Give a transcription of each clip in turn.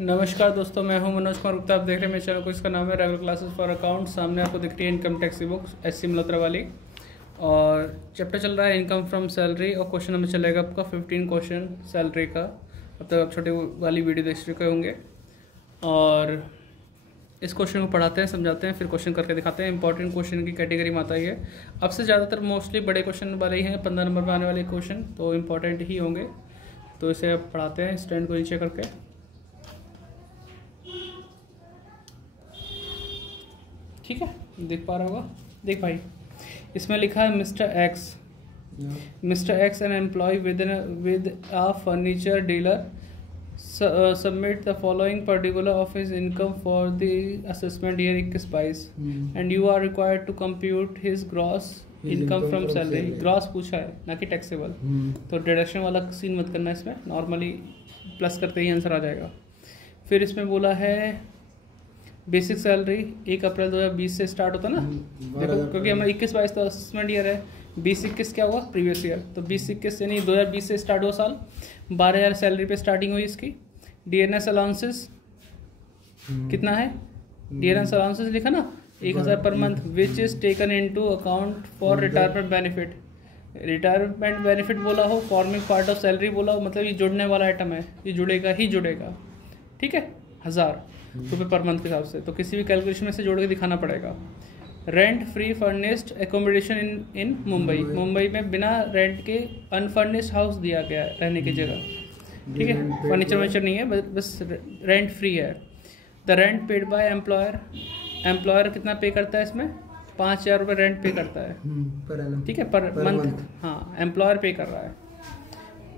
नमस्कार दोस्तों, मैं हूं मनोज कुमार गुप्ता। आप देख रहे हैं मेरे चैनल को। इसका नाम है रेगुलर क्लासेस फॉर अकाउंट। सामने आपको दिख रही है इनकम टैक्स की बुक SC मल्होत्रा वाली, और चैप्टर चल रहा है इनकम फ्रॉम सैलरी, और क्वेश्चन नंबर चलेगा आपका 15 क्वेश्चन सैलरी का। अब तक आप छोटे वाली वीडियो देख चुके होंगे, और इस क्वेश्चन को पढ़ाते हैं, समझाते हैं, फिर क्वेश्चन करके दिखाते हैं। इंपॉर्टेंट क्वेश्चन की कैटेगरी में आता ही है। अब से ज़्यादातर मोस्टली बड़े क्वेश्चन वाले ही हैं, 15 नंबर पर आने वाले क्वेश्चन तो इंपॉर्टेंट ही होंगे। तो इसे अब पढ़ाते हैं स्टैंड को नीचे करके। ठीक है, देख पा रहा होगा। देख भाई, इसमें लिखा है mister X an employ with a furniture dealer submit the following particular of his income for the assessment year 21-22 and you are required to compute his gross income from salary. Gross पूछा है ना कि taxable, तो deduction वाला scene मत करना इसमें, normally plus करते ही आंसर आ जाएगा। फिर इसमें बोला है बेसिक सैलरी 1 अप्रैल 2020 से स्टार्ट होता ना, देखो क्योंकि हमारा 21-22 तो असेसमेंट ईयर है। 20-21 क्या हुआ? Previous year. तो 20-21 यानी 2020 से स्टार्ट हुआ साल, 12,000 सैलरी पे स्टार्टिंग हुई इसकी। DNS अलाउंसेस कितना है? DNS अलाउंसेस लिखा ना 1,000 per month, which is taken into account for retirement benefit. Retirement benefit बोला हो, फॉर्मिंग पार्ट ऑफ सैलरी बोला हो, मतलब ये जुड़ने वाला आइटम है, ये जुड़ेगा ही जुड़ेगा। ठीक है, 1,000 रुपये पर मंथ के हिसाब से, तो किसी भी कैलकुलेशन में से जोड़ के दिखाना पड़ेगा। रेंट फ्री फर्निश्ड एकोमोडेशन इन मुंबई में बिना रेंट के अनफर्निश्ड हाउस दिया गया है रहने की जगह। ठीक है, फर्नीचर वर्नीचर नहीं है, बस रेंट फ्री है। The rent paid by employer कितना पे करता है इसमें? 5,000 रुपये रेंट पे करता है। ठीक है, पर मंथ। हाँ, एम्प्लॉयर पे कर रहा है,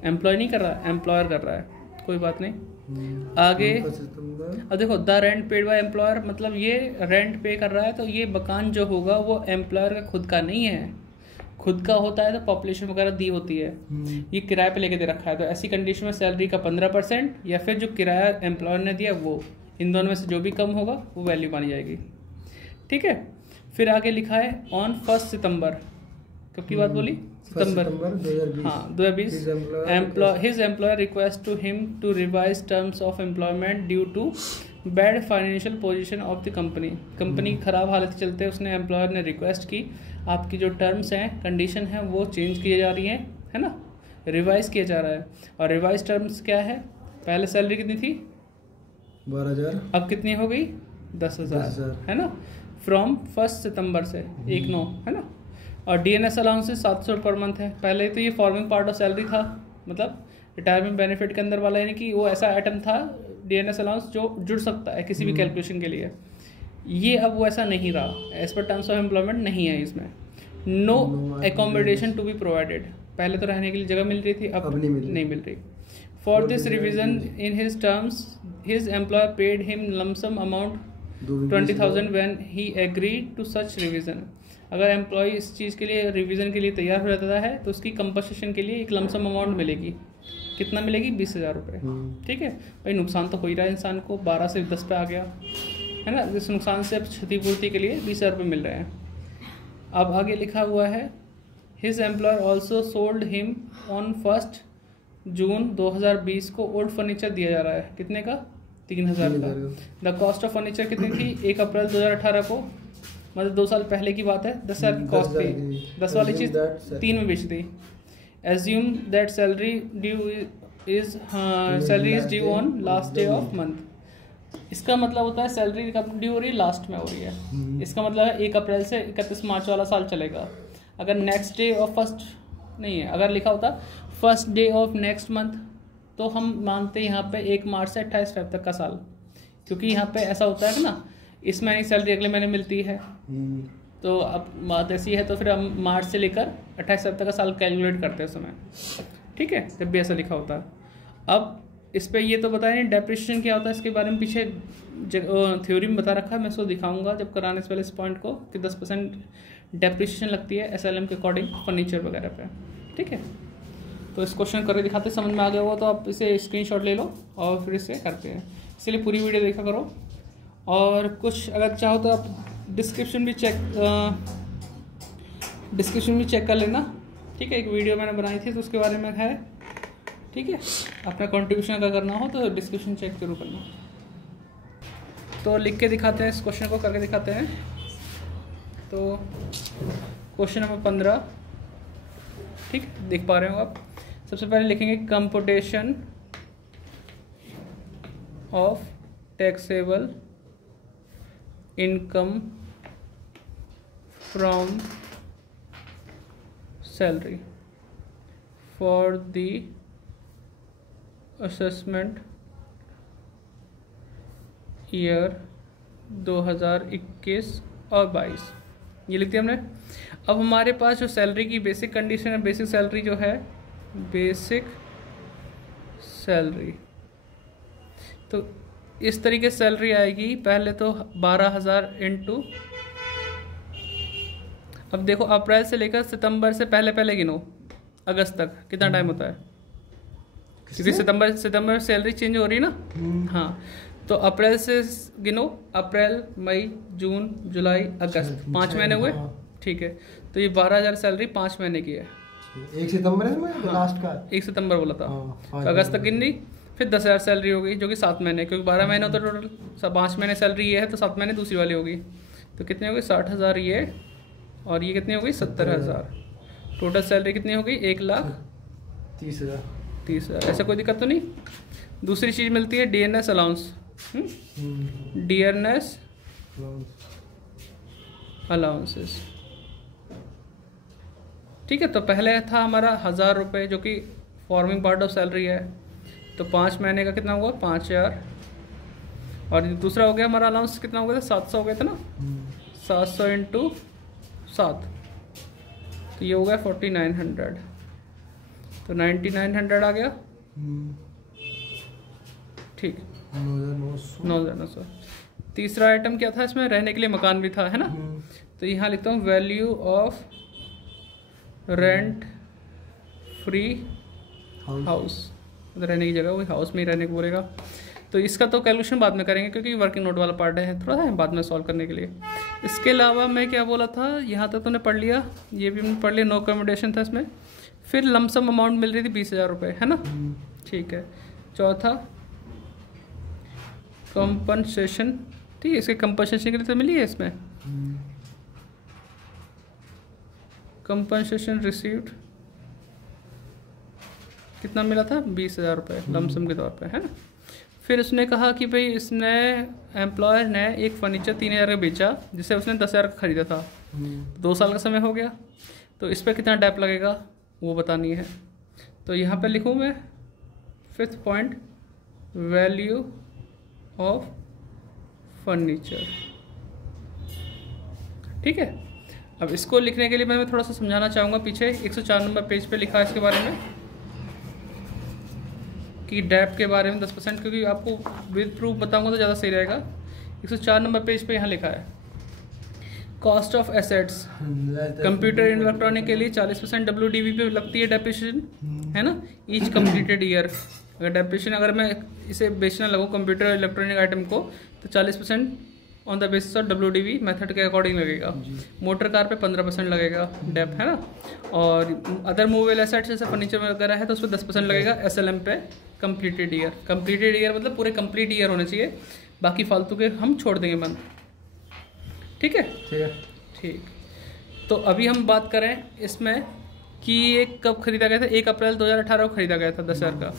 एम्प्लॉय नहीं कर रहा, एम्प्लॉयर कर रहा है, कोई बात नहीं। आगे अब देखो, the rent paid by employer, मतलब ये रेंट पे कर रहा है, तो ये मकान जो होगा वो एम्प्लॉयर का खुद का नहीं है। खुद का होता है तो पॉपुलेशन वगैरह दी होती है, ये किराए पे लेके दे रखा है। तो ऐसी कंडीशन में सैलरी का 15% या फिर जो किराया एम्प्लॉयर ने दिया वो, इन दोनों में से जो भी कम होगा वो वैल्यू मानी जाएगी। ठीक है, फिर आगे लिखा है ऑन 1 सितंबर, कब की बात बोली? सितंबर 2020। हाँ, 2020। His employer request to him to revise terms of employment due to bad financial position of the company. Company की खराब हालत के चलते उसने एम्प्लॉयर ने रिक्वेस्ट की, आपकी जो टर्म्स हैं, कंडीशन है, वो चेंज की जा रही हैं, है ना, रिवाइज किया जा रहा है। और रिवाइज टर्म्स क्या है? पहले सैलरी कितनी थी? 12,000, अब कितनी हो गई? 10,000, है ना, फ्रॉम 1 सितंबर से 1/9, है ना। और DNS अलाउंसेस 700 पर मंथ है। पहले तो ये फॉर्मिंग पार्ट ऑफ सैलरी था, मतलब रिटायरमेंट बेनिफिट के अंदर वाला, यानी कि वो ऐसा आइटम था DNS अलाउंस जो जुड़ सकता है किसी भी कैलकुलेशन के लिए। ये अब वो ऐसा नहीं रहा, एज पर टर्म्स ऑफ एम्प्लॉयमेंट नहीं है इसमें। No accommodation to be provided, पहले तो रहने के लिए जगह मिल रही थी, अब नहीं मिल रही। For this revision in his terms his employer paid him lump sum amount 20,000 when he agreed to such revision. अगर एम्प्लॉय इस चीज़ के लिए रिवीजन के लिए तैयार हो जाता है तो उसकी कंपनसेशन के लिए एक लमसम अमाउंट मिलेगी। कितना मिलेगी? 20,000 रुपये। ठीक है भाई, नुकसान तो हो ही रहा है इंसान को, 12 से 10 पे आ गया, है ना। इस नुकसान से अब क्षतिपूर्ति के लिए 20,000 रुपये मिल रहे हैं। अब आगे लिखा हुआ है his employer also sold him on 1 जून 2020 को ओल्ड फर्नीचर दिया जा रहा है। कितने का? 3,000 का। द कॉस्ट ऑफ फर्नीचर कितनी थी 1 अप्रैल 2018 को? मतलब 2 साल पहले की बात है। 10,000 की कॉस्ट थी, 10 वाली चीज़ 3 में बेच दी। Assume that salary is due on last day of month. इसका मतलब होता है सैलरी कब ड्यू हो रही है? लास्ट में हो रही है। इसका मतलब है 1 अप्रैल से 31 मार्च वाला साल चलेगा। अगर नेक्स्ट डे ऑफ फर्स्ट नहीं है, अगर लिखा होता 1st day of next month, तो हम मानते हैं यहाँ पे 1 मार्च से 28 फरवरी तक का साल, क्योंकि यहाँ पे ऐसा होता है कि ना, इस महीने सैलरी अगले महीने मिलती है। तो अब बात ऐसी है, तो फिर हम मार्च से लेकर 28 तक का साल कैलकुलेट करते हैं उस समय। ठीक है, जब भी ऐसा लिखा होता है। अब इस पर ये तो बताया नहीं डेप्रिसिएशन क्या होता है, इसके बारे में पीछे थ्योरी में बता रखा है, मैं इसको दिखाऊंगा जब कराने से पहले इस पॉइंट को, कि 10% डेप्रिसिएशन लगती है SLM के अकॉर्डिंग फर्नीचर वगैरह पे। ठीक है, तो इस क्वेश्चन करके दिखाते, समझ में आ गया हो तो आप इसे स्क्रीनशॉट ले लो और फिर इसे करते हैं। इसलिए पूरी वीडियो देखा करो, और कुछ अगर चाहो तो आप डिस्क्रिप्शन भी चेक कर लेना। ठीक है, एक वीडियो मैंने बनाई थी तो उसके बारे में है। ठीक है, अपना कंट्रीब्यूशन अगर करना हो तो डिस्क्रिप्शन चेक जरूर करना। तो लिख के दिखाते हैं, इस क्वेश्चन को करके दिखाते हैं। तो क्वेश्चन नंबर 15, ठीक देख पा रहे हो आप। सबसे पहले लिखेंगे computation of taxable income from salary for the assessment year 2021 और 22, ये लिख दिया हमने। अब हमारे पास जो सैलरी की बेसिक कंडीशन है, बेसिक सैलरी जो है, बेसिक सैलरी, तो इस तरीके से सैलरी आएगी। पहले तो 12,000 इंटू, अब देखो अप्रैल से लेकर सितंबर से पहले पहले गिनो अगस्त तक कितना टाइम होता है, क्योंकि सितंबर सैलरी चेंज हो रही है ना। हाँ, तो अप्रैल से गिनो, अप्रैल, मई, जून, जुलाई, अगस्त, 5 महीने हुए। ठीक है, तो ये 12,000 सैलरी 5 महीने की है। 1 सितंबर है लास्ट का, 1 सितंबर बोला था, तो अगस्त तक गिन ली। फिर 10,000 सैलरी हो गई, जो कि 7 महीने, क्योंकि 12 महीने होता टोटल, 5 महीने सैलरी ये है, तो 7 महीने दूसरी वाली होगी। तो कितनी हो गई? 60,000 ये, और ये कितनी हो गई? 70,000। टोटल सैलरी कितनी हो गई? 1,30,000। ऐसा कोई दिक्कत तो नहीं। दूसरी चीज़ मिलती है डीएनएस अलाउंस, डीएनएस अलाउंसेस। ठीक है, तो पहले था हमारा 1,000 रुपये, जो कि फॉर्मिंग पार्ट ऑफ सैलरी है, तो 5 महीने का कितना हुआ? 5,000। और दूसरा हो गया हमारा अलाउंस, कितना हो गया था? 700 हो गया था ना। 700 इंटू 7, तो ये हो गया 4,900, तो 9,900 आ गया। ठीक, 9,900। तीसरा आइटम क्या था इसमें? रहने के लिए मकान भी था, है ना। तो यहाँ लिखता हूँ value of rent free house, मतलब रहने की जगह, वही हाउस में ही रहने को बोलेगा। तो इसका तो कैलकुलेशन बाद में करेंगे, क्योंकि वर्किंग नोट वाला पार्ट है, थोड़ा सा बाद में सॉल्व करने के लिए। इसके अलावा मैं क्या बोला था, यहाँ तक तुमने पढ़ लिया, ये भी हमने पढ़ लिया, नो कम्यूटेशन था इसमें। फिर लमसम अमाउंट मिल रही थी 20,000 रुपये, है ना। ठीक है, चौथा कंपनसेशन। ठीक है, इसके कंपनसेशन के लिए तो मिली है इसमें, कंपनसेशन रिसीव्ड कितना मिला था? 20,000 रुपये लमसम के तौर पे, है ना। फिर उसने कहा कि भाई इसने, एम्प्लॉयर ने एक फर्नीचर 3,000 का बेचा, जिसे उसने 10,000 का खरीदा था। 2 साल का समय हो गया, तो इस पर कितना डेप लगेगा वो बतानी है। तो यहाँ पे लिखूँ मैं 5th point, value of furniture. ठीक है, अब इसको लिखने के लिए मैं थोड़ा सा समझाना चाहूँगा। पीछे 104 नंबर पेज पे लिखा है इसके बारे में, कि डेप के बारे में 10%, क्योंकि आपको विद प्रूफ बताऊंगा तो ज़्यादा सही रहेगा। 104 नंबर पेज पे यहाँ लिखा है cost of assets, computer electronic के लिए 40% WDV पे लगती है डेप्रिसिएशन, है ना, ईच कंप्लीटेड ईयर। अगर डेप्रिसिएशन, अगर मैं इसे बेचने लगूँ कंप्यूटर इलेक्ट्रॉनिक आइटम को, तो 40% on the basis of WDV method के अकॉर्डिंग लगेगा। मोटर कार पे 15% लगेगा डेप, है ना। और अदर मूवेबल एसेट्स जैसे फर्नीचर वगैरह है, तो उस पर 10% लगेगा SLM पे कंप्लीटेड ईयर। कंप्लीटेड ईयर मतलब पूरे कंप्लीट ईयर होने चाहिए, बाकी फालतू के हम छोड़ देंगे मंथ। ठीक है, ठीक। तो अभी हम बात करें इसमें कि ये कब खरीदा गया था? 1 अप्रैल 2018 को खरीदा गया था 10,000 का,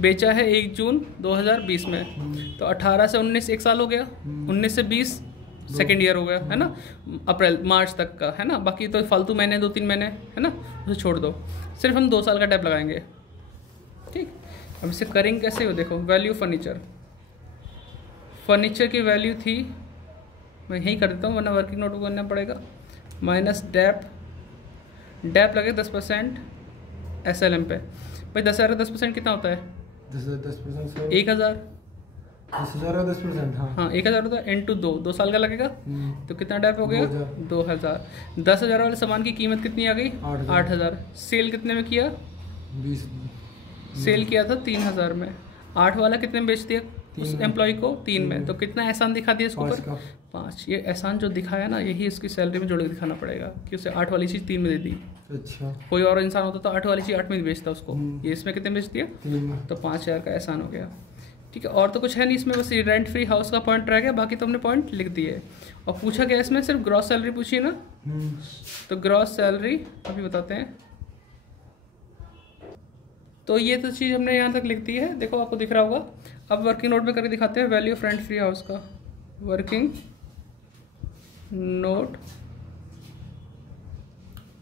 बेचा है 1 जून 2020 में, तो 18 से 19 1 साल हो गया, 19 से 20 सेकेंड ईयर हो गया, है ना, अप्रैल मार्च तक का, है ना। बाकी तो फालतू महीने 2-3 महीने, है ना, उसे छोड़ दो। सिर्फ हम 2 साल का डेप लगाएंगे। ठीक, अब इसे करेंगे कैसे हो? देखो, वैल्यू फर्नीचर, फर्नीचर की वैल्यू थी, मैं यहीं कर देता हूँ वरना वर्किंग नोट करना पड़ेगा, माइनस डेप, डेप लगे 10% SLM पे। भाई 10,000 का 10% कितना होता है? 10% 1,000। 10,000 का 10%, हाँ 1,000 होता है, इंटू 2 साल का लगेगा, तो कितना डेप हो गया? 2,000। 10,000 वाले सामान की कीमत कितनी आ गई? 8,000। सेल कितने में किया? 20। सेल किया था 3,000 में। 8 वाला कितने में बेच दिया उस एम्प्लॉय को? 3 में। तो कितना एहसान दिखा दिया इसके ऊपर? 5। ये एहसान जो दिखाया ना, यही इसकी सैलरी में जोड़ के दिखाना पड़ेगा कि उसे 8 वाली चीज़ 3 में दे दी। अच्छा, कोई और इंसान होता तो 8 वाली चीज़ 8 में बेचता उसको, ये इसमें कितने बेच दिया? 3 में। तो 5,000 का एहसान हो गया। ठीक है, और तो कुछ है नहीं इसमें, बस ये रेंट फ्री हाउस का पॉइंट रह गया, बाकी तो हमने पॉइंट लिख दिए। और पूछा गया इसमें सिर्फ ग्रॉस सैलरी पूछी है ना, तो ग्रॉस सैलरी अभी बताते हैं। तो ये तो चीज़ हमने यहाँ तक लिख दी है, देखो आपको दिख रहा होगा। अब वर्किंग नोट में करके दिखाते हैं value of rent free house का। Working note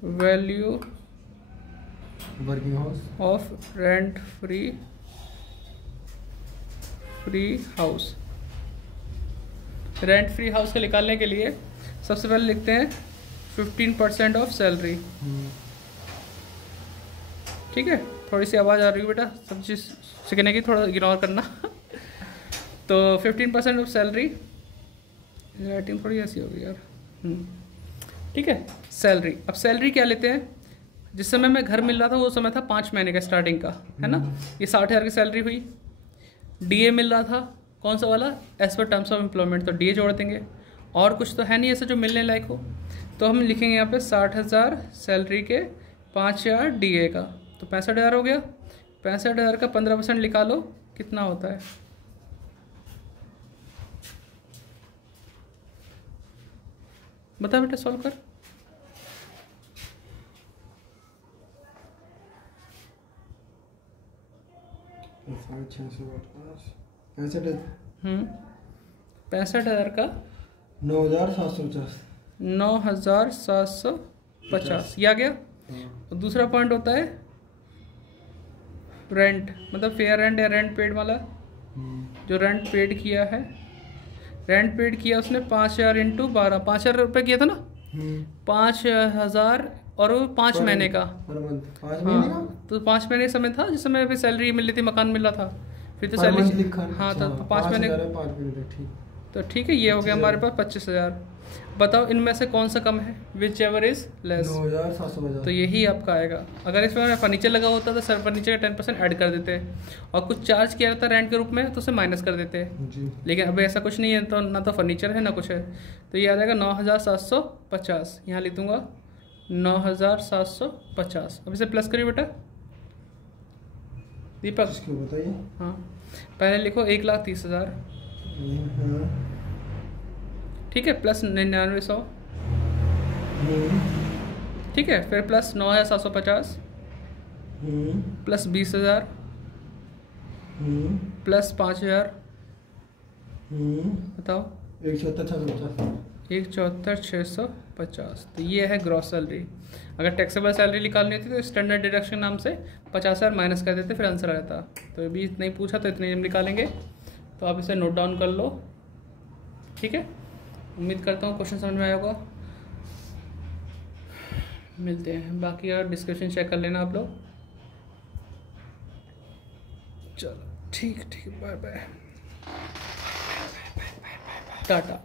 value working house of rent free house. Rent free house के निकालने के लिए सबसे पहले लिखते हैं 15% ऑफ सैलरी। ठीक है, थोड़ी सी आवाज़ आ रही है बेटा, सब चीज़ सीखने की थोड़ा इग्नोर करना। तो 15% ऑफ सैलरी, राइटिंग थोड़ी ऐसी होगी यार। ठीक है, सैलरी। अब सैलरी क्या लेते हैं, जिस समय मैं घर मिल रहा था वो समय था 5 महीने का स्टार्टिंग का, है ना। ये 60,000 की सैलरी हुई। डीए मिल रहा था, कौन सा वाला, एज पर टर्म्स ऑफ एम्प्लॉयमेंट, तो डीए जोड़ देंगे। और कुछ तो है नहीं ऐसा जो मिलने लायक हो, तो हम लिखेंगे यहाँ पे 60,000 सैलरी के 5,000 डीए का, तो 65,000 हो गया। 65,000 का 15% निकालो, कितना होता है। बता बेटा, सॉल्व कर। पैंसठ 65,000 का 9,750 9,750 ये आ गया। और दूसरा पॉइंट होता है रेंट, मतलब फेयर रेंट या रेंट पेड वाला। जो रेंट पेड किया है, रेंट पेड किया उसने 5,000 इंटू 12, 5,000 रुपये किया था ना, 5,000 और वो 5 महीने का, पर मंथ 5 महीने का, तो 5 महीने समय था जिस समय अभी सैलरी मिल रही थी, मकान मिल रहा था, फिर तो पर मंथ सैलरी लिखा। हाँ था, तो 5 महीने, 5 महीने तक, ठीक। तो ठीक है, ये हो गया हमारे पास 25,000। बताओ इनमें से कौन सा कम है, विच एवर इज लेस, 9,750, तो यही आपका आएगा। अगर इसमें फर्नीचर लगा होता तो सर फर्नीचर का 10% ऐड कर देते, और कुछ चार्ज किया जाता रेंट के रूप में तो उसे माइनस कर देते, जी। लेकिन अभी ऐसा कुछ नहीं है, तो ना तो फर्नीचर है ना कुछ है, तो ये आ जाएगा 9,750। यहाँ लिख दूंगा 9,750। अब इसे प्लस करिए बेटा दीपक। इसको बताइए। हाँ, पहले लिखो 1,30,000, ठीक है, प्लस 99,100, ठीक है, फिर प्लस 9,750, प्लस 20,000, प्लस 5,000, बताओ 1,74,650। तो ये है ग्रॉस सैलरी। अगर टैक्सेबल सैलरी निकालनी होती तो स्टैंडर्ड डिडक्शन नाम से 50,000 माइनस कर देते, फिर आंसर आ जाता। तो अभी इतना ही पूछा तो इतने हम निकालेंगे, तो आप इसे नोट डाउन कर लो। ठीक है, उम्मीद करता हूँ क्वेश्चन समझ में आया होगा। मिलते हैं, बाकी यार डिस्क्रिप्शन चेक कर लेना आप लोग। चलो ठीक, बाय बाय, टाटा।